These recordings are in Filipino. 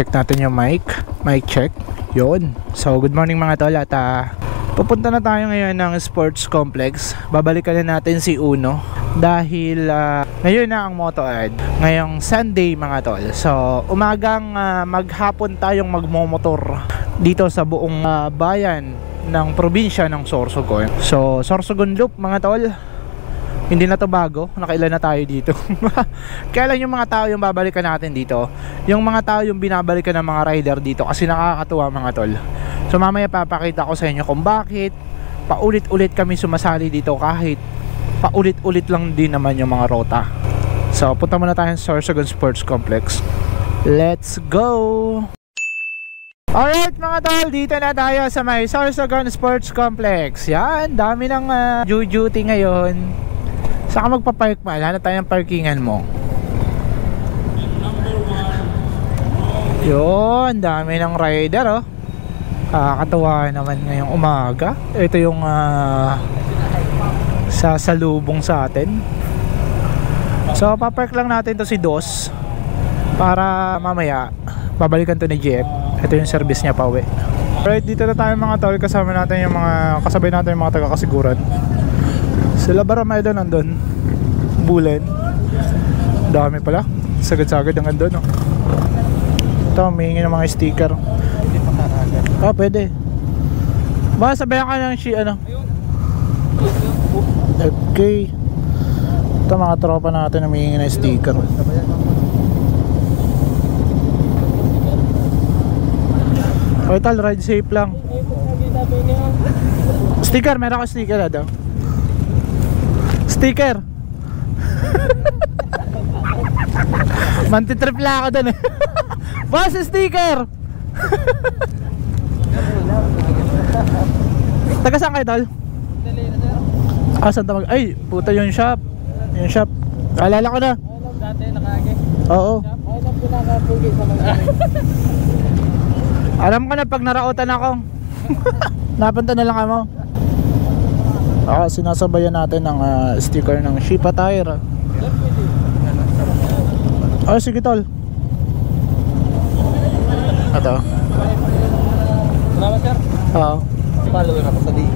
check natin yung mic check. Yun. So good morning mga tol, at pupunta na tayo ngayon ng sports complex. Babalikan na natin si Uno dahil ngayon na ang Moto Ed, ngayong Sunday mga tol. So umagang maghapon tayong magmomotor dito sa buong bayan ng probinsya ng Sorsogon. So Sorsogon Loop mga tol, hindi na to bago, nakailan na tayo dito. Kaya lang yung mga tao yung babalikan natin dito, yung mga tao yung binabalikan ng mga rider dito, kasi nakakatuwa mga tol. So mamaya papakita ko sa inyo kung bakit paulit-ulit kami sumasali dito, kahit paulit-ulit lang din naman yung mga rota. So punta muna tayo sa Sorsogon Sports Complex. Let's go! Alright mga tol, dito na tayo sa may Sorsogon Sports Complex. Yan, dami ng duty ngayon. Saan ka magpapark ma? Hanap tayo ng parkingan mo. Yun, dami ng rider oh. Kakatuwa naman ngayong umaga. Ito yung sasalubong sa atin. So papark lang natin to si Dos, para mamaya babalikan to ni Jeff. Ito yung service niya pa uwi. Alright, dito na tayo mga tol. Kasama natin yung mga kasabay natin yung mga taga-kasiguran. Sila Baramaydo nandun, Bulen, dami pala, sagad-sagad ang nandun oh. Ito, may ng mga sticker. Oh, pwede. Baka sabayan ka ng okay. Ito mga tropa natin na may ng sticker. Okay tal, ride safe lang. Sticker, meron ka sticker daw. Sticker. Mantitrip lang ako dun eh. Boss, sticker. Taga saan kayo tol? Saan tamag? Ay, puta yung shop. Yung shop, alala ko na. Dati nakaagi. Oo. Alam ko na pag narautan ako. Napunta na lang ako. Sinasabayan natin ng sticker ng Shipa Tire. Sige tol. Ito. Salamat sir. Oo.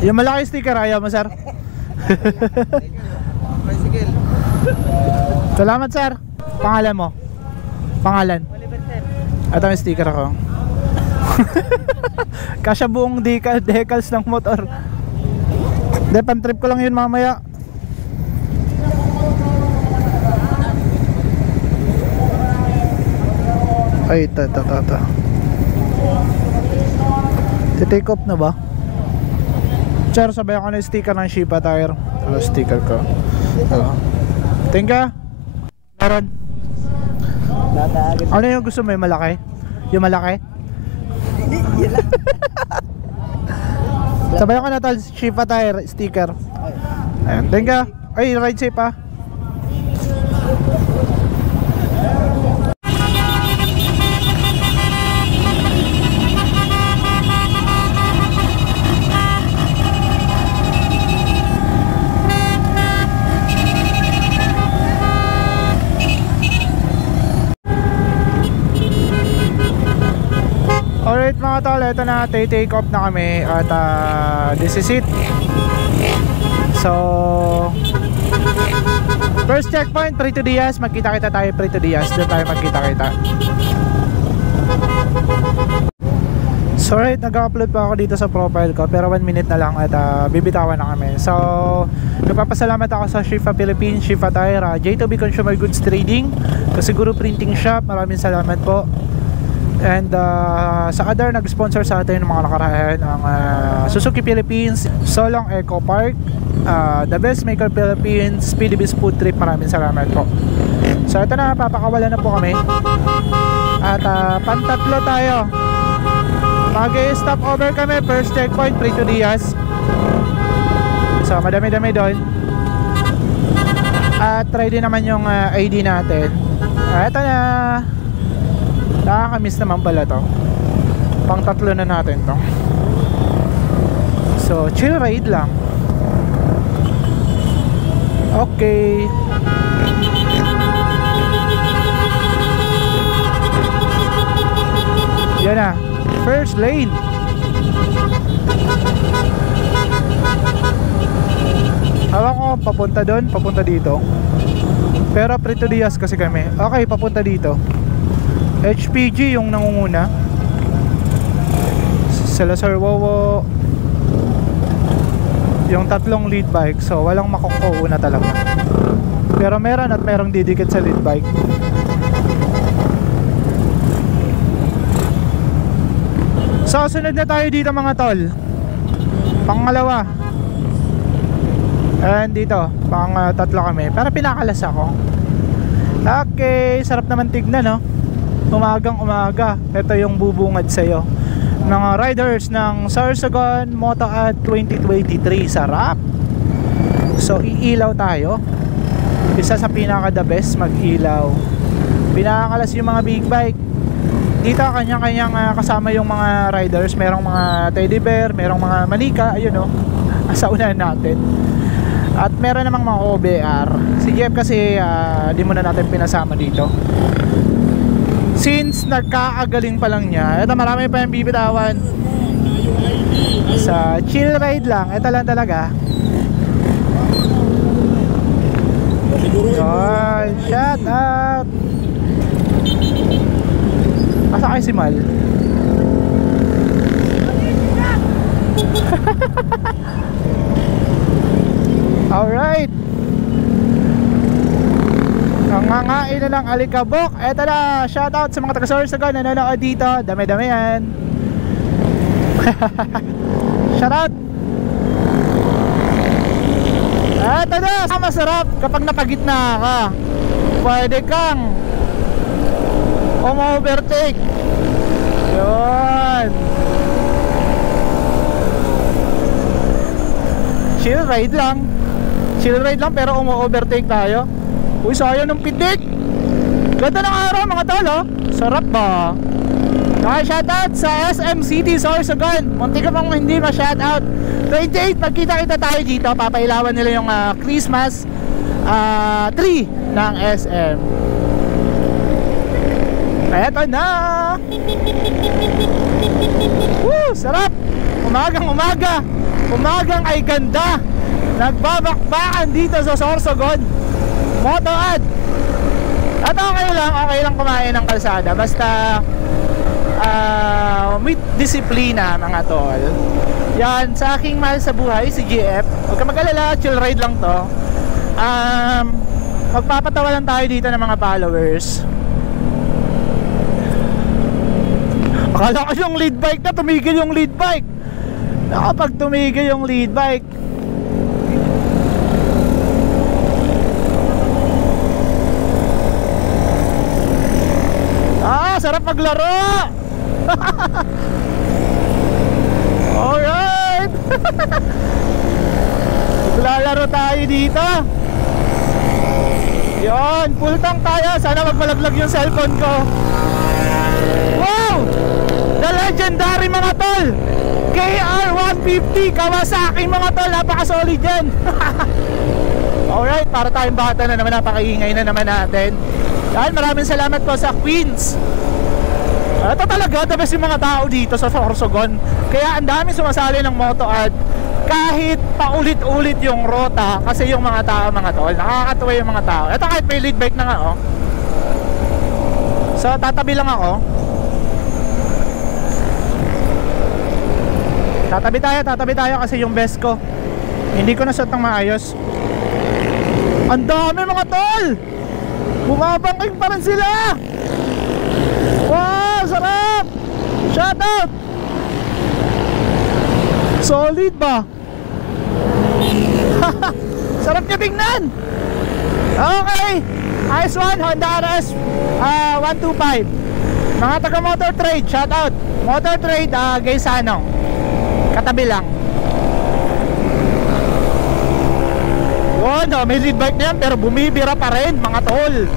Yung malaki sticker ayaw mo sir? Salamat sir. Pangalan mo? Pangalan? Ito yung sticker ako. Kasya buong decals ng motor. Depan trip ko lang yun mamaya. Ay, ito. Take off na ba? Sir, sabayan ko na yung sticker ng Shipa Tire. Ito sticker ko. Thank you. Meron. Ano yung gusto mo? Yung malaki? Yung malaki? Sabayan ko na tol, Shipa Tire sticker. Ayan, thank you. Ay, ride safe pa. Alright mga tol, ito na, take off na kami. At this is it. So first checkpoint, Prito Diaz. Magkita-kita tayo Prito Diaz. Doon tayo magkita-kita. So right, nag-upload pa ako dito sa profile ko, pero 1 minute na lang at bibitawan na kami. So nagpapasalamat ako sa Shifa Philippines, Shifa Tire, J2B Consumer Goods Trading, Kasiguro Printing Shop. Maraming salamat po. And sa other nag-sponsor sa atin ng mga nakaraan, ang Suzuki Philippines, Solong Eco Park, The Best Maker Philippines, Speedybiz Food Trip. Maraming salamat po. So ito na, papakawala na po kami. At pantatlo tayo. Mag-stop over kami, first checkpoint, Prito Diaz. So madami-dami doon. At try din naman yung ID natin. Ito na. Nakakamiss naman pala to. Pang tatlo na natin to. So chill ride lang. Okay. Ayan na, first lane. Hawak ko, papunta doon, papunta dito. Pero Prito Diaz kasi kami. Okay, papunta dito. HPG yung nangunguna. Sila Sir Wowo. Yung tatlong lead bike. So walang makukuuna talaga. Pero meron at merong didikit sa lead bike. So sunod na tayo dito mga tol. Pangalawa. And dito, pang tatlo kami. Pero pinakalas ako. Okay, sarap naman tignan, no? Umagang umaga. Ito yung bubungad sa'yo mga riders ng Sorsogon Motoad 2023. Sarap. So iilaw tayo. Isa sa pinaka the best mag-ilaw. Pinakalas yung mga big bike. Dito kanya-kanyang kasama yung mga riders. Merong mga teddy bear, merong mga manika. Ayun, no? Sa unahan natin. At meron namang mga OBR. Si Jeff kasi di muna natin pinasama dito. Since nagkaagaling pa lang niya. Ito marami pa yung bibitawan. Sa chill ride lang. Ito lang talaga. Yun, shout out. Asa kayo si Mal? Alright. Nangangain na lang alikabok. Eto na, shoutout sa mga taga-Sorsogon na nanonood dito. Dami-dami yan. Shoutout. Eto na, masarap kapag napagitna ka. Pwede kang overtake. Yun. Chill ride lang. Chill ride lang pero umo-overtake tayo. Uy, sayang ng pitik. Ganda ng araw mga tol, oh. Sarap ba? Okay, shoutout sa SM City Sorsogon. Munti ka pang hindi ma-shoutout. 28, magkita-kita tayo dito. Papailawan nila yung Christmas tree ng SM. Eto na. Woo, sarap. Umagang umaga. Umagang ay ganda. Nagbabakbakan dito sa Sorsogon Motoad. At okay lang kumain ng kalsada. Basta with disiplina mga tol. Yan, sa aking mahal sa buhay, si GF. Huwag ka mag-alala, chill ride lang to. Magpapatawa lang tayo dito ng mga followers. Akala ko yung lead bike na, tumigil yung lead bike. Nakapag tumigil yung lead bike. Sarap maglaro. Alright. Maglalaro tayo dito. Yun, full tank tayo. Sana magmalaglag yung cellphone ko. Wow, the legendary mga tol, KR150 Kawasaki mga tol. Napaka-solid yan. Alright, para tayong bata na naman. Napakaingay na naman natin. Dahil maraming salamat po sa Queens. Ito talaga, the best yung mga tao dito sa Sorsogon. Kaya ang dami sumasali ng Motoad. Kahit paulit-ulit yung rota. Kasi yung mga tao mga tol, nakakatuwa yung mga tao. Ito kahit may lead bike na nga, oh. So tatabi lang ako. Tatabi tayo kasi yung best ko hindi ko nasuot ng maayos. Ang dami mga tol. Bumabangking pa rin sila. Wow, sarap. Shoutout. Solid ba? Sarap niya tingnan. Okay, nice one, Honda RS 125. Mga taga Motor Trade, shoutout. Motor Trade, Gaysanong. Katabi lang. Yun, may lead bike na yan pero bumibira pa rin mga tol.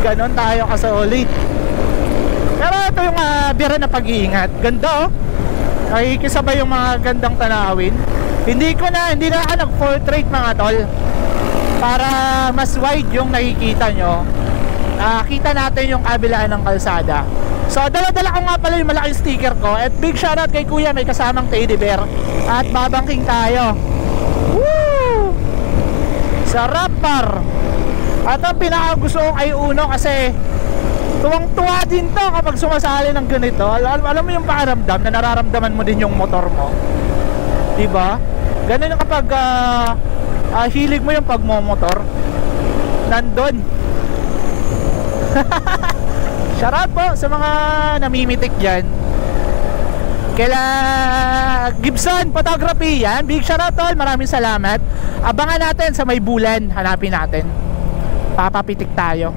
Ganon tayo kasolid. Pero ito yung bira na pag-iingat. Ganda, oh. Nakikisabay yung mga gandang tanawin. Hindi na ako nag-portrait mga tol. Para mas wide yung nakikita nyo. Kita natin yung kabilaan ng kalsada. So dala-dala ko nga pala yung malaking sticker ko. At big shoutout kay kuya, may kasamang teddy bear. At babangking tayo. Woo! Sarap par. At ang pinakagusto ko kay Uno kasi tuwang-tuwa din to kapag sumasali ng ganito. Alam mo yung pakiramdam na nararamdaman mo din yung motor mo, diba? Ganun yung kapag hilig mo yung pagmomotor, nandun. Shoutout po sa mga namimitik dyan. Kaila Gibson Photography, yan, big shoutout tol, maraming salamat. Abangan natin sa may bulan, hanapin natin, papapitik tayo.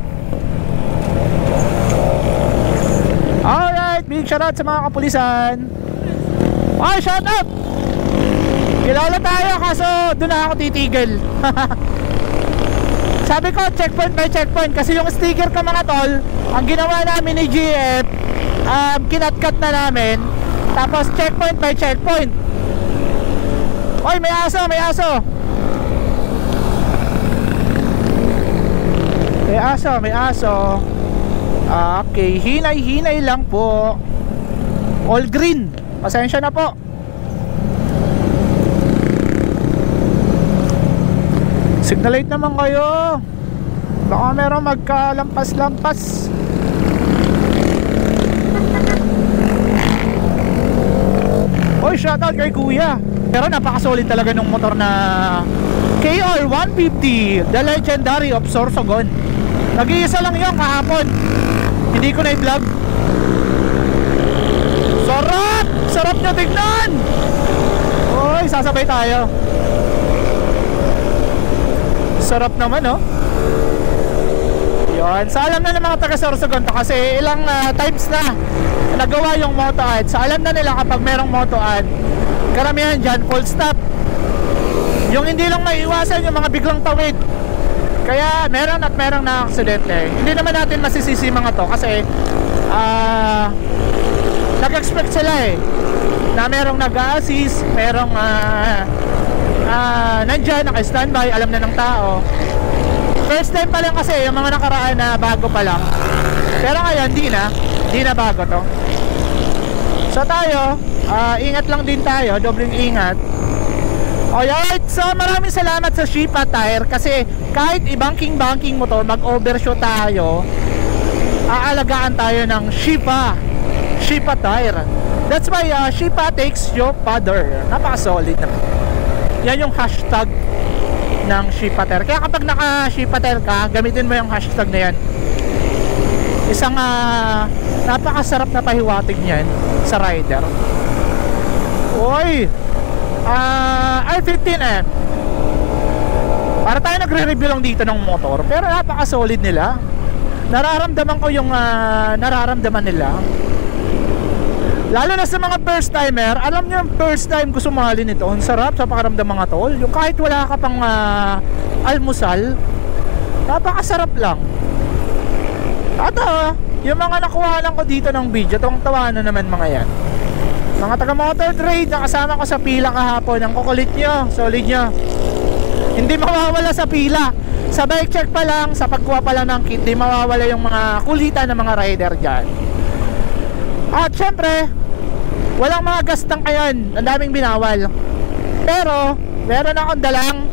Alright, big shoutout sa mga kapulisan. Oh, shoutout! Kilala tayo kaso doon na ako titigil. Sabi ko checkpoint by checkpoint kasi yung sticker ko mga tol, ang ginawa namin ni GF, kinatkat na namin. Tapos checkpoint by checkpoint. Oy, may aso, may aso. May aso, may aso. Okay, hinay-hinay lang po. All green. Pasensya na po. Signalate naman kayo. Baka meron magkalampas-lampas. Oy, shoutout kay kuya. Pero napakasolid talaga ng motor na KR150, the legendary of Sorsogon. Nag-iisa lang yun kahapon, hindi ko na i-vlog. Sarap! Sarap nyo tignan! Oy, sasabay tayo. Sarap naman, oh. Yun, so alam na ng mga taga Sorsogon to kasi ilang times na nagawa yung moto ad. So alam na nila kapag merong moto ad, karamihan dyan full stop. Yung hindi lang maiiwasan yung mga biglang tawid. Kaya meron at merong na-aksidente. Hindi naman natin masisisi mga to kasi nag-expect sila na merong nag-a-assist, merong nandyan, naka-standby, alam na ng tao. First time pa lang kasi yung mga nakaraan na bago pa lang. Pero ngayon di na bago to. So tayo, ingat lang din tayo, dobling ingat. Alright, so maraming salamat sa Shipa Tire kasi kahit i-banking motor, mag-overshoot tayo, aalagaan tayo ng Shipa Tire. That's why Shipa takes your father. Napaka-solid naman. Yan yung hashtag ng Shipa Tire. Kaya kapag naka-Shipa Tire ka, gamitin mo yung hashtag na yan. Isang napakasarap na pahiwatig niyan sa rider. Oy, R15M. Para tayo nagre-review lang dito ng motor, pero napaka-solid nila. Nararamdaman ko yung nararamdaman nila. Lalo na sa mga first timer. Alam nyo yung first time ko sumali nito, ang sarap sa pakiramdam mga tol. Yung kahit wala ka pang almusal, napakasarap lang. At yung mga nakuha lang ko dito ng video, tong tawanan naman mga yan. Mga taga motor trade, nakasama ko sa pila kahapon. Ang kukulit nyo, solid nyo. Hindi mawawala sa pila. Sa bike check pa lang, sa pagkuha pa lang ng kit, di mawawala yung mga kulitan ng mga rider dyan. At syempre, walang mga gastang kayan, ang daming binawal. Pero meron akong dalang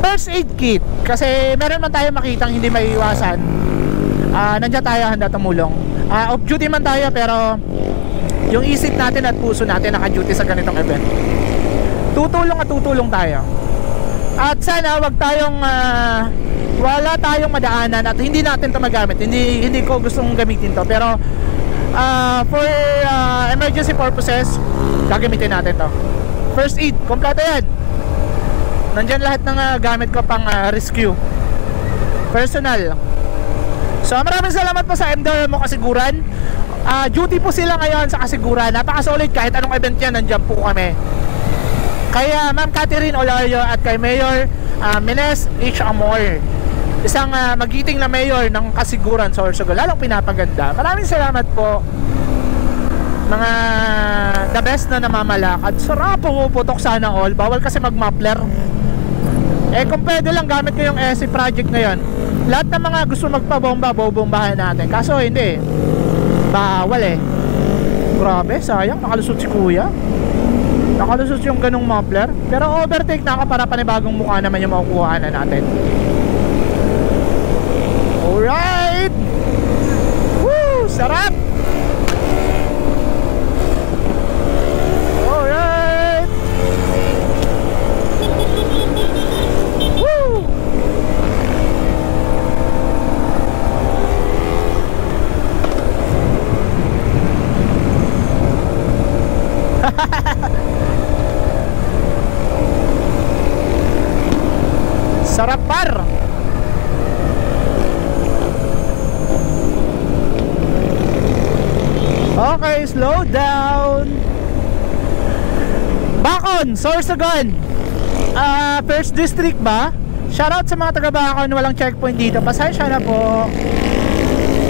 first aid kit. Kasi meron man tayo makitang hindi maiiwasan, nandiyan tayo handa tumulong. Off duty man tayo pero yung isip natin at puso natin naka-duty sa ganitong event. Tutulong tayo. At sana wag tayong wala tayong madaanan at hindi natin ito magamit. Hindi ko gustong gamitin to, pero for emergency purposes gagamitin natin to. First aid, kompleto yan. Nandyan lahat ng gamit ko pang rescue personal. So maraming salamat po sa MDR mo kasiguran. Duty po sila ngayon sa kasiguran. Napaka-solid, kahit anong event yan, nandyan po kami. Kaya Ma'am Catherine Olario at kay Mayor Menes H. Amor, isang magiting na mayor ng kasiguran sa Sorsogon, lalong pinapaganda. Maraming salamat po, mga the best na namamalakad. Sarap, pumuputok sana all. Bawal kasi mag-muffler. Kung pwede lang gamit ko yung SC project ngayon. Lahat ng mga gusto magpabomba, bobombahan natin. Kaso hindi. bawal eh. Grabe, sayang, nakalusot si kuya. Nakalusot yung ganong muffler. Pero overtake na ako para panibagong mukha naman yung makukuha na natin. Alright! Woo! Sarap! Alright! Woo! Sarap par. Okay, slow down. Bacon, Sorsogon. First district ba? Shoutout sa mga taga Bacon, walang checkpoint dito. Pasensya na po.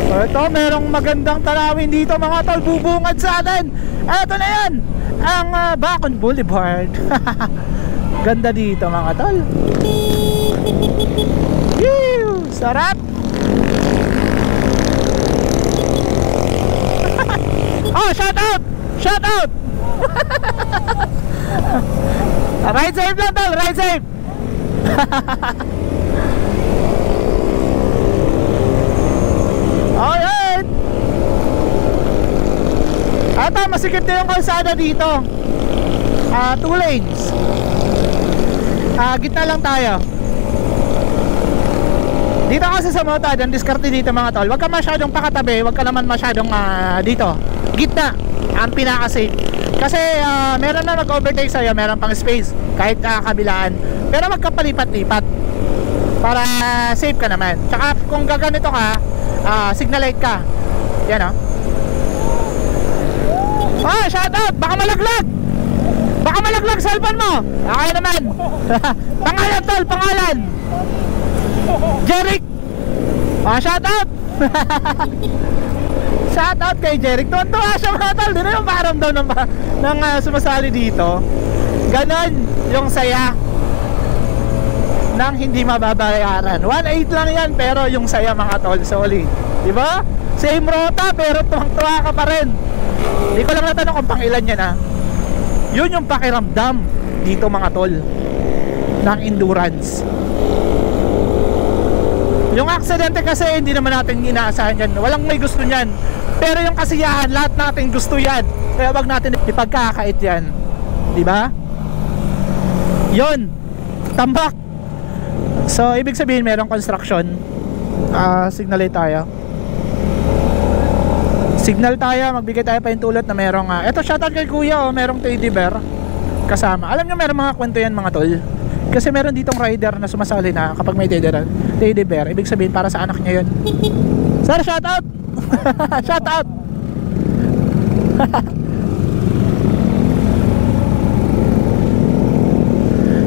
Ito, merong magandang tanawin dito mga tol, bubungad sa atin. Ito na yan, ang Bacon Boulevard. Ganda dito mga tol. Woo! Sarap. Oh, shout out! Shout out! Ride safe lang tol, ride safe. Alright. Ito, masikip na yung kalsada dito. 2 lanes. Gitna lang tayo. Dito kasi sa motard, ang diskarte dito mga tol, wag ka masyadong pakatabi, wag ka naman masyadong dito. Gitna, ang pinaka-safe. Kasi meron na mag-overtake sa'yo, meron pang space, kahit kabilaan. Pero wag ka palipat-lipat para safe ka naman. Tsaka kung gaganito ka, signal light ka. Yan o. Shout out, baka malaglag. Baka malaglag cellphone mo. Okay naman. Pangalan tol, pangalan Jeric. Shout out. Shout out kay Jeric. Tuwa siya mga tol. Di na yung paramdam ng sumasali dito. Ganon yung saya ng hindi mababayaran. 1.8 lang yan, pero yung saya mga tol, solid. Diba? Same rota pero tuwang-tuwa ka pa rin. Hindi ko lang natanong kung pang ilan yan Yun yung pakiramdam dito mga tol ng endurance. Yung aksidente kasi hindi naman natin inaasahan yan. Walang may gusto niyan. Pero yung kasiyahan, lahat natin gusto yan. Kaya wag natin ipagkakait yan. Diba? Yun, tambak. So ibig sabihin merong construction. Signal tayo. Signal tayo, magbigay tayo pa yung tulot na merong eto, shoutout kay kuya merong teddy bear kasama. Alam nyo merong mga kwento yan mga tol. Kasi meron ditong rider na sumasali na kapag may teddy bear, ibig sabihin para sa anak niya yun. Sir, shoutout. Shoutout.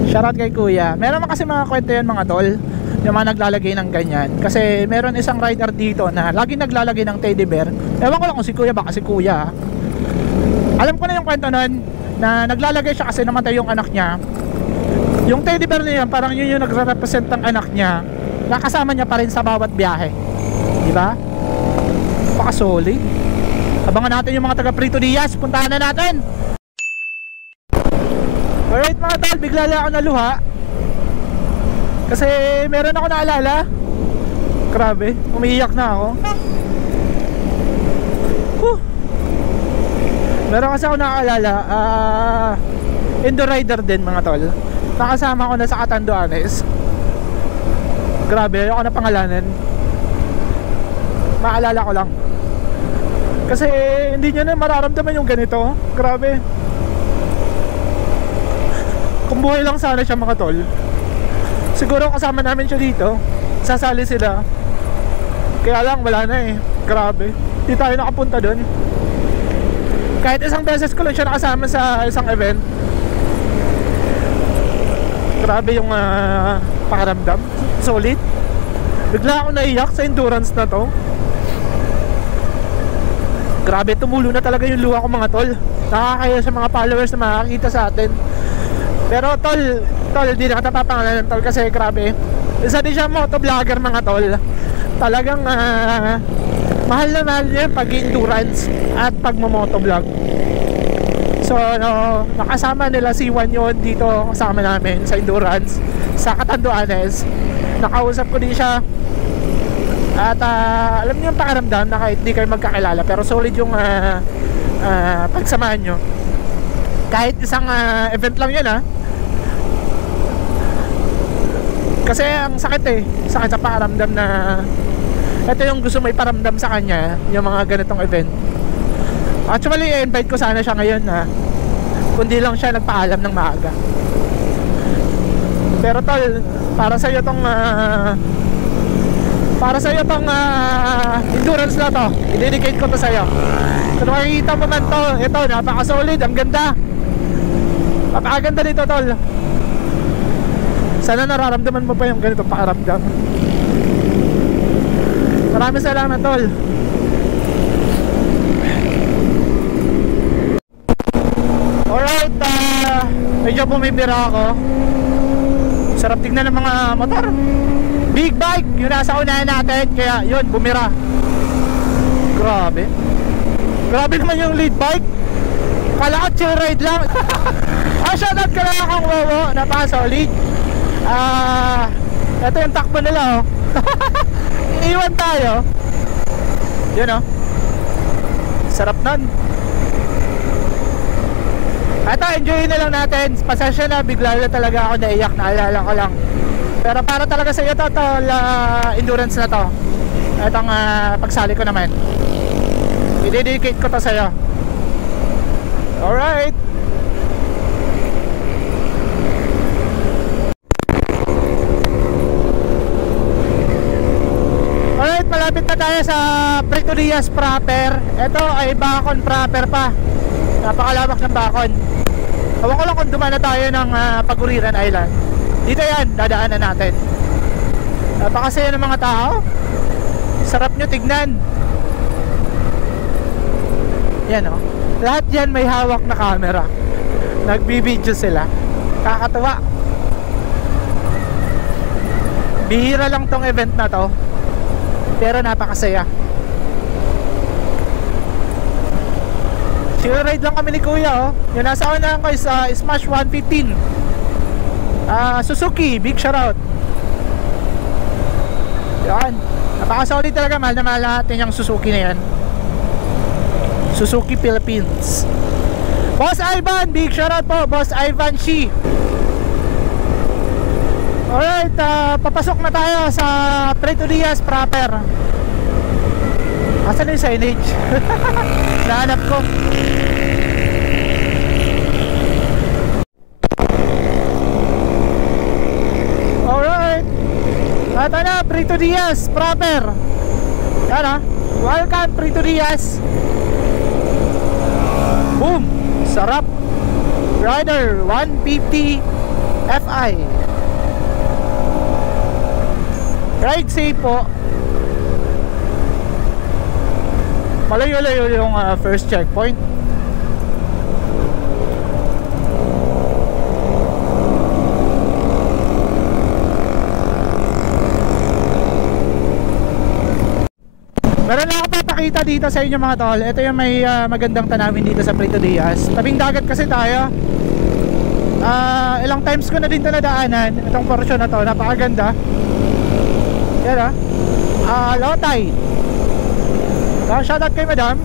Shoutout kay kuya. Meron kasi mga kwento yan mga tol, yung mga naglalagay ng ganyan. Kasi meron isang rider dito na laging naglalagay ng teddy bear. Ewan ko lang kung si kuya, baka si kuya. Alam ko na yung kwento nun, na naglalagay siya kasi namatay yung anak niya. Yung teddy bear niya, parang yun yung nagre-represent ng anak niya, nakasama niya pa rin sa bawat biyahe. Diba? Paka-solid. Abangan natin yung mga taga Prito Diaz. Puntahan na natin. Alright mga tol, bigla lang ako naluha kasi meron ako naalala. Grabe, umiiyak na ako. Meron kasi ako naalala, indoor rider din mga tol. Nakasama ko na sa Catanduanes. Grabe, ayoko na pangalanan. Maalala ko lang. Kasi hindi niya na mararamdaman yung ganito. Grabe. Kung buhay lang sana siya mga tol, siguro kasama namin siya dito. Sasali sila. Kaya lang wala na eh. Grabe, hindi tayo nakapunta doon. Kahit isang beses ko lang siya nakasama sa isang event. Grabe yung pakiramdam. Solid. Bigla ako naiyak sa endurance na to. Grabe, tumulo na talaga yung luha ko mga tol. Nakakaya sa mga followers na makakita sa atin. Pero tol, hindi na kita papangalan tol kasi grabe. Isa din siya motovlogger mga tol. Talagang mahal na mahal yan pag endurance at pag motovlog. So nakasama nila si Juan yun dito kasama namin sa endurance sa Catanduanes. Nakausap ko din siya. At alam niyo yung pakiramdam na kahit di kayo magkakilala pero solid yung pagsamahan nyo. Kahit isang event lang yun kasi ang sakit sakit sa pakiramdam na ito yung gusto may paramdam sa kanya yung mga ganitong event. Actually i-invite ko sana siya ngayon kundi lang siya nagpaalam ng maaga. Pero tol, para sa iyo tong endurance na to, i-dedicate ko to sa iyo. Kung makikita mo man to, ito napaka-solid, ang ganda. Napakaganda nito tol. Sana nararamdaman mo pa yung ganito pakiramdam. Maraming salamat tol. Alright, medyo bumibira ako. Sarap tignan ng mga motor. Big bike, yung nasa unahan natin. Kaya yun, bumira. Grabe. Grabe naman yung lead bike. Kala ko chill ride lang. Shoutout ka lang akong Wowo. Napaka-solid. Ito yung takbo nila Iwan tayo. Yun sarap nun. Ito, enjoyin na lang natin. Pasensya na, bigla na talaga ako naiyak. Naalala ko lang. Pero para talaga sa iyo to endurance na to. Itong pagsali ko naman, i-dedicate ko to sa iyo. Alright. Alright, malapit na tayo sa Puerto Diaz proper. Ito ay Bacon proper pa. Napakalawak ng Bacon. Ewan ko lang kung dumaan na tayo ng Paguriran Island. Dito yan, dadaanan natin. Napakasaya ng mga tao. Sarap nyo tignan. Yan lahat yan may hawak na camera. Nagbibideo sila. Kakatuwa. Bihira lang tong event na to, pero napakasaya. Chill ride lang kami ni kuya Yung nasa unahan ko is Smash 115 Suzuki, big shoutout. Yan, napaka-solid talaga. Mahal na mahal natin yung Suzuki na yan. Suzuki Philippines. Boss Ivan, big shoutout po. Boss Ivan Shi. Alright, papasok na tayo sa Puerto Diaz proper. Asan yung signage? Nahanap ko. Alright, ito na, Puerto Diaz proper. Yan welcome Puerto Diaz. Boom, sarap. Rider 150 Fi. Ride safe po. Malayo-layo yung first checkpoint. Meron lang ako papakita dito sa inyo mga tol. Ito yung may magandang tanawin dito sa Puerto Diaz. Tabing dagat kasi tayo. Ilang times ko na din ito nadaanan. Itong portion na to, napakaganda. Yan Lotay. Shoutout kay madam.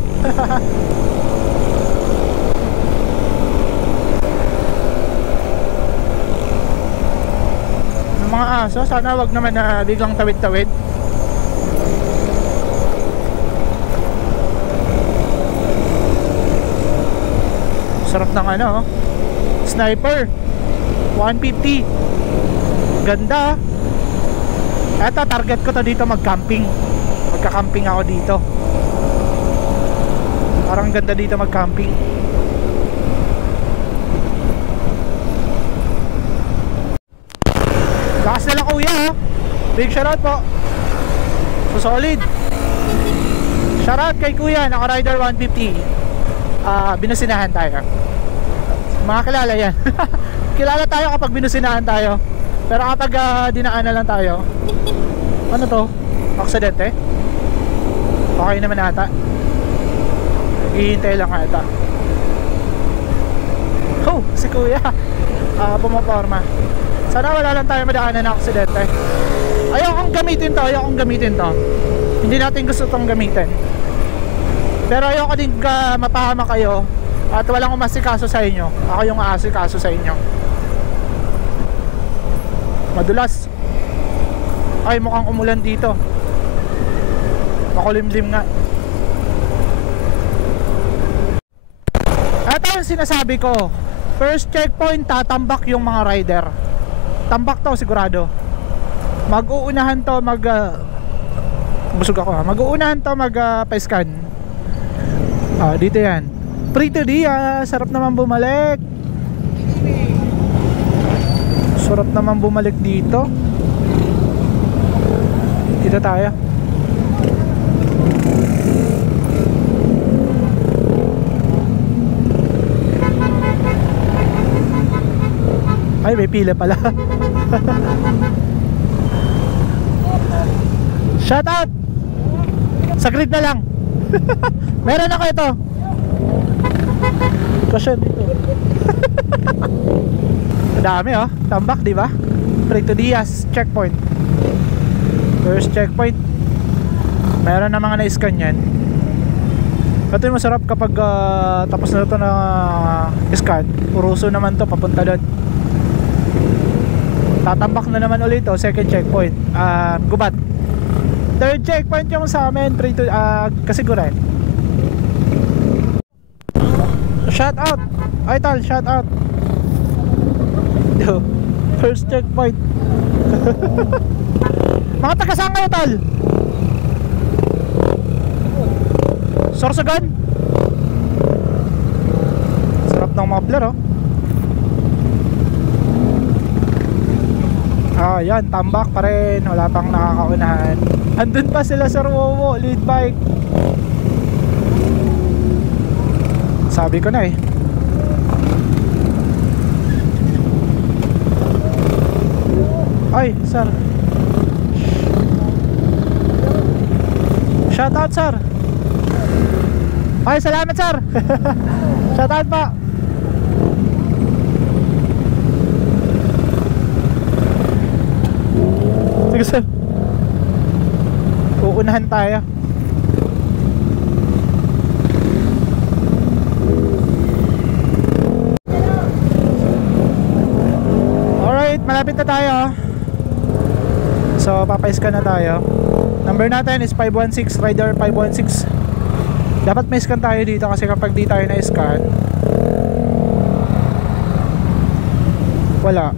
Ng mga aso, sana wag naman na biglang tawid-tawid. Sarap ng Sniper 150. Ganda. Eto, target ko to dito mag-camping. Magka-camping ako dito. Parang ganda dito mag-camping. Lakas na lang kuya Big shoutout po. So solid. Shoutout kay kuya, naka-rider 150. Binusinahan tayo. Mga kilala yan. Kilala tayo kapag binusinahan tayo. Pero kapag dinaan na lang tayo, ano to? Aksidente? Okay naman ata. Hihintay lang ata. Oh, si kuya pumaporma. Sana wala lang tayo madaanan na aksidente. Ayokong gamitin to. Hindi natin gusto tong gamitin. Pero ayoko din mapahama kayo at walang umasikaso sa inyo. Ako yung aasikaso sa inyo. Madulas. Ay, mukhang umulan dito. Makulimlim nga. Ito yung sinasabi ko. First checkpoint, tatambak yung mga rider. Tambak to sigurado. Mag-uunahan to busog ako ha. Mag-uunahan to pa-scan. Dito yan. Free to sarap naman bumalik. Sarap naman bumalik dito. Dito tayo. Ay, may pila pala. Shout out. Saglit na lang. Meron ako ito. Kasyan dito. Madami oh. Tambak, di ba? Prito Diaz checkpoint. First checkpoint. Meron na mga na-scan yan. Ito yung masarap kapag tapos na ito na scan. Puruso naman to papunta doon. Tatambak na naman ulit oh. Second checkpoint. Gubat. Third checkpoint yung sa amin. Kasiguran. Shout out. Ay tal, shout out. First checkpoint. Mga taga-saan kayo tal? Sorsogon. Sarap ng muffler oh. Yan, tambak pa rin. Wala pang nakakaunahan. Andun pa sila sa Ruowo, lead bike. Sabi ko na eh. Ay, sir. Shout out, sir. Ay, salamat, sir. Shout out pa. Sige, sir. Uunahan tayo. Alright, malapit na tayo. So, papay-scan na tayo. Number natin is 516, rider 516. Dapat may scan tayo dito kasi kapag di tayo na-scan, wala.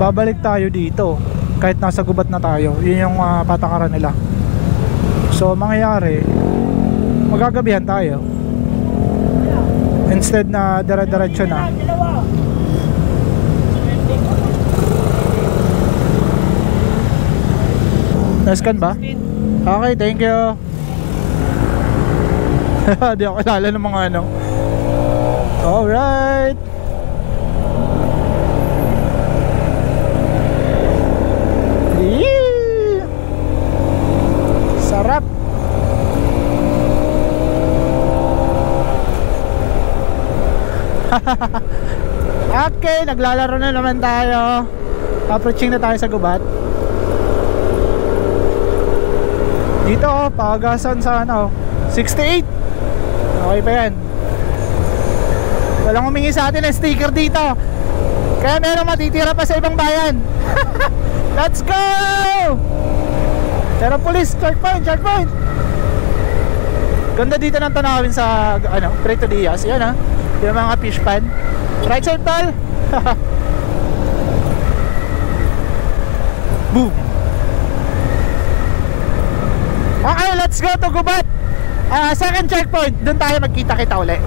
Babalik tayo dito kahit nasa gubat na tayo. Yun yung patakaran nila. So, mangyayari, magagabihan tayo. Instead na dire-diretso na. Na-scan ba? Okay, thank you. Di ako kilala ng mga ano. Alright. Yee! Sarap. Okay, naglalaro na naman tayo. Approaching na tayo sa gubat. Dito oh, pagasan sa ano 68. Okay pa yan. Walang humingi sa atin ng sticker dito. Kaya meron matitira pa sa ibang bayan. Let's go! Pero police, checkpoint, checkpoint. Ganda dito ng tanawin sa ano, Prito Diaz. Yan ha, yung mga fish pan. Right side tol. Boom. Okay, let's go to Gubat. Second checkpoint, doon tayo magkita-kita ulit.